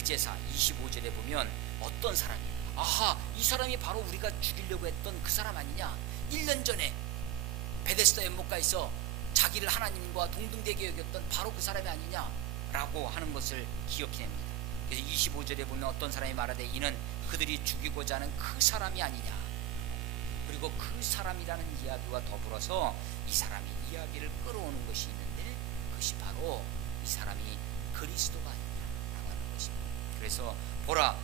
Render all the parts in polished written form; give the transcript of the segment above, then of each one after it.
그 제사 25절에 보면 어떤 사람이, 아하, 이 사람이 바로 우리가 죽이려고 했던 그 사람 아니냐, 1년 전에 베데스다 연못가에서 자기를 하나님과 동등되게 여겼던 바로 그 사람이 아니냐라고 하는 것을 기억해냅니다. 그래서 25절에 보면 어떤 사람이 말하되 이는 그들이 죽이고자 하는 그 사람이 아니냐. 그리고 그 사람이라는 이야기와 더불어서 이 사람이 이야기를 끌어오는 것이 있는데, 그것이 바로 이 사람이 그리스도가 아니냐라고 하는 것입니다. 그래서 보라,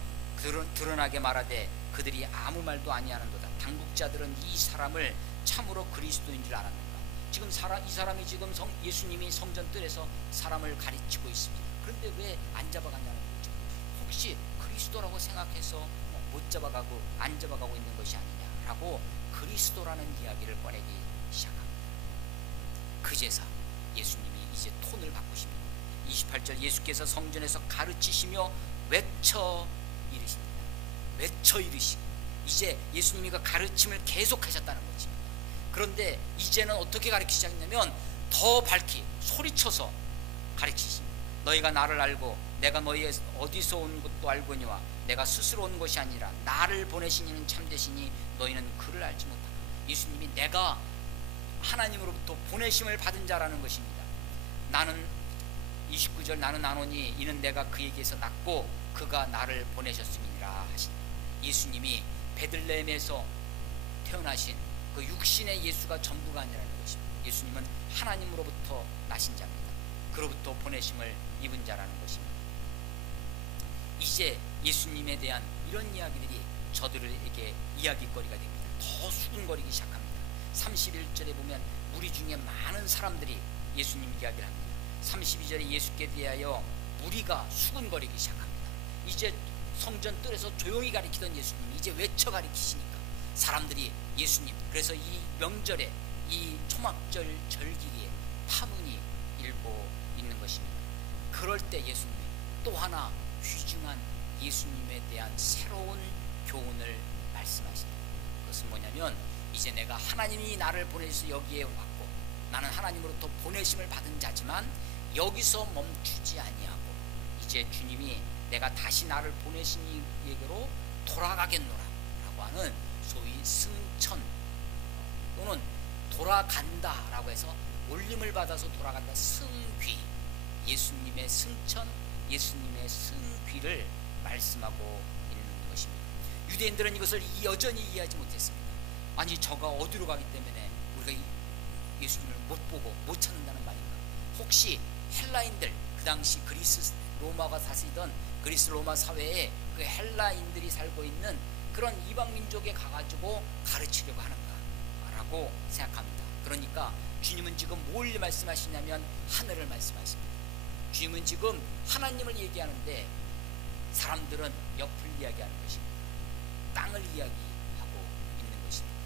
드러나게 말하되 그들이 아무 말도 아니하는도다. 당국자들은 이 사람을 참으로 그리스도인 줄 알았는가. 지금 이 사람이 지금 예수님이 성전 뜰에서 사람을 가르치고 있습니다. 그런데 왜 안 잡아가냐는 거죠. 혹시 그리스도라고 생각해서 못 잡아가고 안 잡아가고 있는 것이 아니냐라고 그리스도라는 이야기를 꺼내기 시작합니다. 그제서 예수님이 이제 톤을 바꾸십니다. 28절, 예수께서 성전에서 가르치시며 외쳐 이르십니다. 외쳐 이르시고, 이제 예수님이 그 가르침을 계속하셨다는 것입니다. 그런데 이제는 어떻게 가르치기 시작했냐면 더 밝히 소리쳐서 가르치십니다. 너희가 나를 알고 내가 너희 어디서 온 것도 알거니와 내가 스스로 온 것이 아니라 나를 보내신 이는 참되시니 너희는 그를 알지 못하라. 예수님이 내가 하나님으로부터 보내심을 받은 자라는 것입니다. 나는 29절, 나는 아노니 이는 내가 그에게서 낳고 그가 나를 보내셨음이니라 하시니, 예수님이 베들레헴에서 태어나신 그 육신의 예수가 전부가 아니라는 것입니다. 예수님은 하나님으로부터 나신 자입니다. 그로부터 보내심을 입은 자라는 것입니다. 이제 예수님에 대한 이런 이야기들이 저들에게 이야기거리가 됩니다. 더 수군거리기 시작합니다. 31절에 보면 무리 중에 많은 사람들이 예수님 이야기를 합니다. 32절에 예수께 대하여 무리가 수군거리기 시작합니다. 이제 성전 뜰에서 조용히 가리키던 예수님이 이제 외쳐 가리키시니까 사람들이 예수님, 그래서 이 명절에 이 초막절 절기에 파문이 일고 있는 것입니다. 그럴 때 예수님이 또 하나 귀중한 예수님에 대한 새로운 교훈을 말씀하십니다. 그것은 뭐냐면, 이제 내가 하나님이 나를 보내셔서 여기에 왔고 나는 하나님으로부터 보내심을 받은 자지만 여기서 멈추지 아니하고 이제 주님이 내가 다시 나를 보내신 이에게로 돌아가겠노라 라고 하는 소위 승천 또는 돌아간다 라고 해서 올림을 받아서 돌아간다, 승귀, 예수님의 승천, 예수님의 승귀를 말씀하고 있는 것입니다. 유대인들은 이것을 여전히 이해하지 못했습니다. 아니, 저가 어디로 가기 때문에 우리가 예수님을 못 보고 못 찾는다는 말인가? 혹시 헬라인들, 그 당시 그리스 로마가 다스리던 그리스 로마 사회에 그 헬라인들이 살고 있는 그런 이방 민족에 가가지고 가르치려고 하는가 라고 생각합니다. 그러니까 주님은 지금 뭘 말씀하시냐면 하늘을 말씀하십니다. 주님은 지금 하나님을 얘기하는데 사람들은 옆을 이야기하는 것입니다. 땅을 이야기하고 있는 것입니다.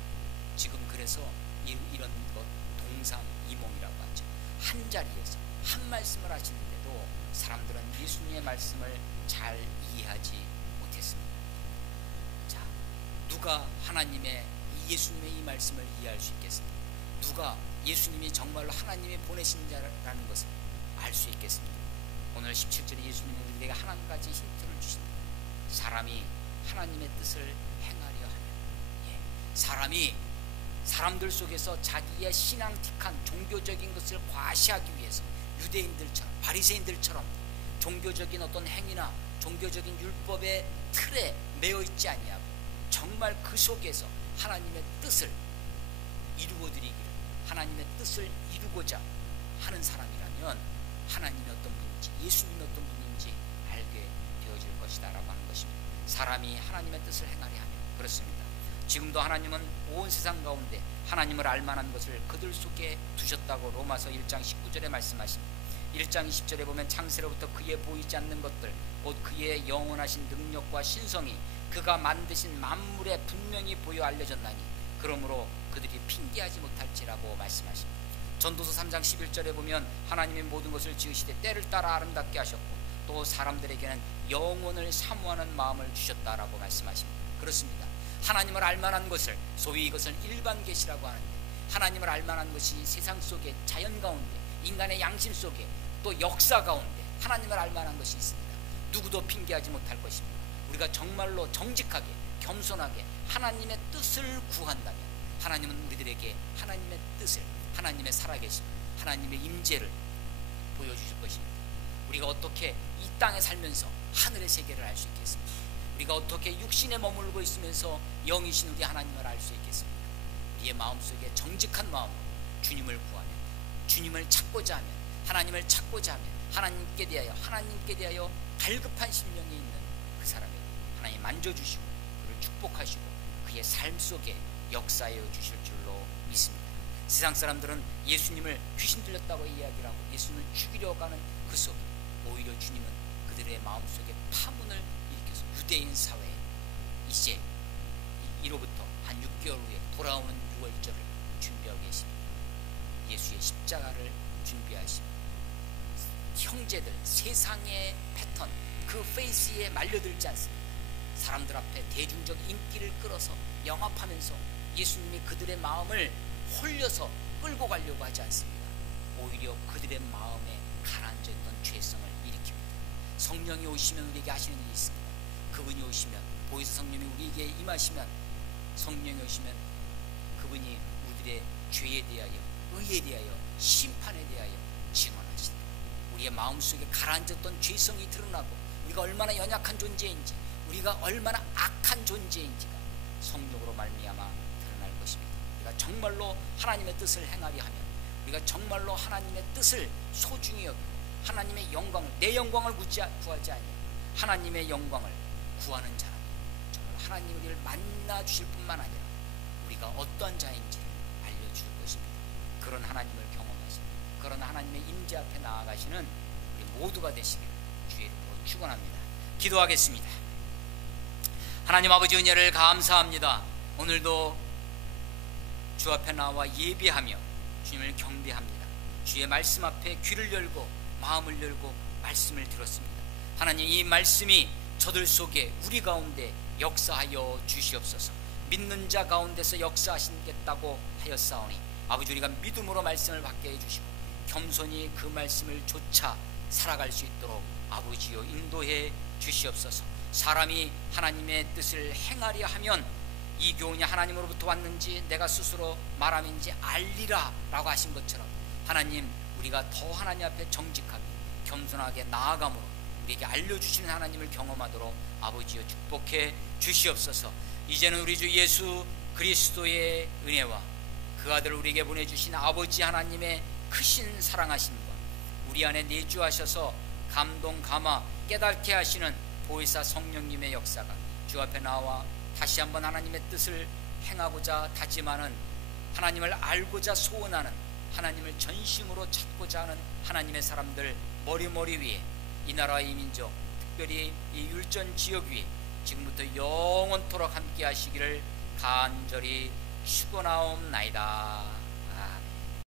지금 그래서 이런 것 동상이몽이라고 하죠. 한 자리에서 한 말씀을 하시는데도 사람들은 예수님의 말씀을 잘 이해하지 못했습니다. 자, 누가 하나님의 예수님의 이 말씀을 이해할 수 있겠습니까? 누가 예수님이 정말로 하나님이 보내신 자라는 것을 알 수 있겠습니까? 오늘 17절에 예수님은 우리에게 한 가지 힌트를 주신다. 사람이 하나님의 뜻을 행하려 하면, 사람이 사람들 속에서 자기의 신앙틱한 종교적인 것을 과시하기 위해서 유대인들처럼 바리새인들처럼 종교적인 어떤 행위나 종교적인 율법의 틀에 매여 있지 아니하고 정말 그 속에서 하나님의 뜻을 이루어드리기를, 하나님의 뜻을 이루고자 하는 사람이라면 하나님이 어떤 분인지, 예수님이 어떤 분인지 알게 되어질 것이다 라고 하는 것입니다. 사람이 하나님의 뜻을 행하려 하면, 그렇습니다. 지금도 하나님은 온 세상 가운데 하나님을 알만한 것을 그들 속에 두셨다고 로마서 1장 19절에 말씀하십니다. 1장 20절에 보면 창세로부터 그의 보이지 않는 것들 곧 그의 영원하신 능력과 신성이 그가 만드신 만물에 분명히 보여 알려졌나니 그러므로 그들이 핑계하지 못할지라고 말씀하십니다. 전도서 3장 11절에 보면 하나님의 모든 것을 지으시되 때를 따라 아름답게 하셨고 또 사람들에게는 영혼을 사모하는 마음을 주셨다라고 말씀하십니다. 그렇습니다. 하나님을 알만한 것을, 소위 이것을 일반 계시라고 하는데, 하나님을 알만한 것이 세상 속에, 자연 가운데, 인간의 양심 속에, 또 역사 가운데 하나님을 알만한 것이 있습니다. 누구도 핑계하지 못할 것입니다. 우리가 정말로 정직하게 겸손하게 하나님의 뜻을 구한다면 하나님은 우리들에게 하나님의 뜻을, 하나님의 살아계심, 하나님의 임재를 보여주실 것입니다. 우리가 어떻게 이 땅에 살면서 하늘의 세계를 알 수 있겠습니까? 우리가 어떻게 육신에 머물고 있으면서 영이신 우리 하나님을 알 수 있겠습니까? 우리의 마음속에 정직한 마음으로 주님을 구하며 주님을 찾고자 하면, 하나님을 찾고자 하면 하나님께 대하여 갈급한 심령이 있는 그 사람에게 하나님 만져주시고 그를 축복하시고 그의 삶 속에 역사해 주실 줄로 믿습니다. 세상 사람들은 예수님을 귀신 들렸다고 이야기를 하고 예수님을 죽이려고 하는 그 속에 오히려 주님은 그들의 마음속에 파문을 일으켜서 유대인 사회에 이제 이로부터 한 6개월 후에 돌아오는 유월절을 준비하고 계십니다. 예수의 십자가를 준비하시고 형제들, 세상의 패턴, 그 페이스에 말려들지 않습니다. 사람들 앞에 대중적 인기를 끌어서 영합하면서 예수님이 그들의 마음을 홀려서 끌고 가려고 하지 않습니다. 오히려 그들의 마음에 가라앉아 있던 죄성을 일으킵니다. 성령이 오시면 우리에게 하시는 일이 있습니다. 그분이 오시면, 보혜사 성령이 우리에게 임하시면, 성령이 오시면 그분이 우리들의 죄에 대하여, 의에 대하여, 심판에 대하여 증언하시다. 우리의 마음속에 가라앉았던 죄성이 드러나고 우리가 얼마나 연약한 존재인지, 우리가 얼마나 악한 존재인지가 성령으로 말미암아 드러날 것입니다. 우리가 정말로 하나님의 뜻을 행하려 하면, 우리가 정말로 하나님의 뜻을 소중히 여기고 하나님의 영광을, 내 영광을 구하지 아니하고 하나님의 영광을 구하는 자라면 정말 하나님 우리를 만나 주실 뿐만 아니라 우리가 어떠한 자인지를 알려줄 것입니다. 그런 하나님을 경험하시고 그런 하나님의 임재 앞에 나아가시는 우리 모두가 되시기를 주의 이름으로 축원합니다. 기도하겠습니다. 하나님 아버지 은혜를 감사합니다. 오늘도 주 앞에 나와 예배하며 주님을 경배합니다. 주의 말씀 앞에 귀를 열고 마음을 열고 말씀을 들었습니다. 하나님, 이 말씀이 저들 속에 우리 가운데 역사하여 주시옵소서. 믿는 자 가운데서 역사하시겠다고 하였사오니 아버지, 우리가 믿음으로 말씀을 받게 해주시고 겸손히 그 말씀을 좇아 살아갈 수 있도록 아버지여 인도해 주시옵소서. 사람이 하나님의 뜻을 행하려 하면 이 교훈이 하나님으로부터 왔는지 내가 스스로 말함인지 알리라 라고 하신 것처럼 하나님, 우리가 더 하나님 앞에 정직하게 겸손하게 나아감으로 우리에게 알려주시는 하나님을 경험하도록 아버지여 축복해 주시옵소서. 이제는 우리 주 예수 그리스도의 은혜와 그 아들을 우리에게 보내주신 아버지 하나님의 크신 사랑하심과 우리 안에 내주하셔서 감동 감화 깨닫게 하시는 보혜사 성령님의 역사가 주 앞에 나와 다시 한번 하나님의 뜻을 행하고자 다짐하는, 하나님을 알고자 소원하는, 하나님을 전심으로 찾고자 하는 하나님의 사람들 머리머리 위에, 이 나라의 민족, 특별히 이 율전 지역 위에 지금부터 영원토록 함께 하시기를 간절히 축원하옵나이다.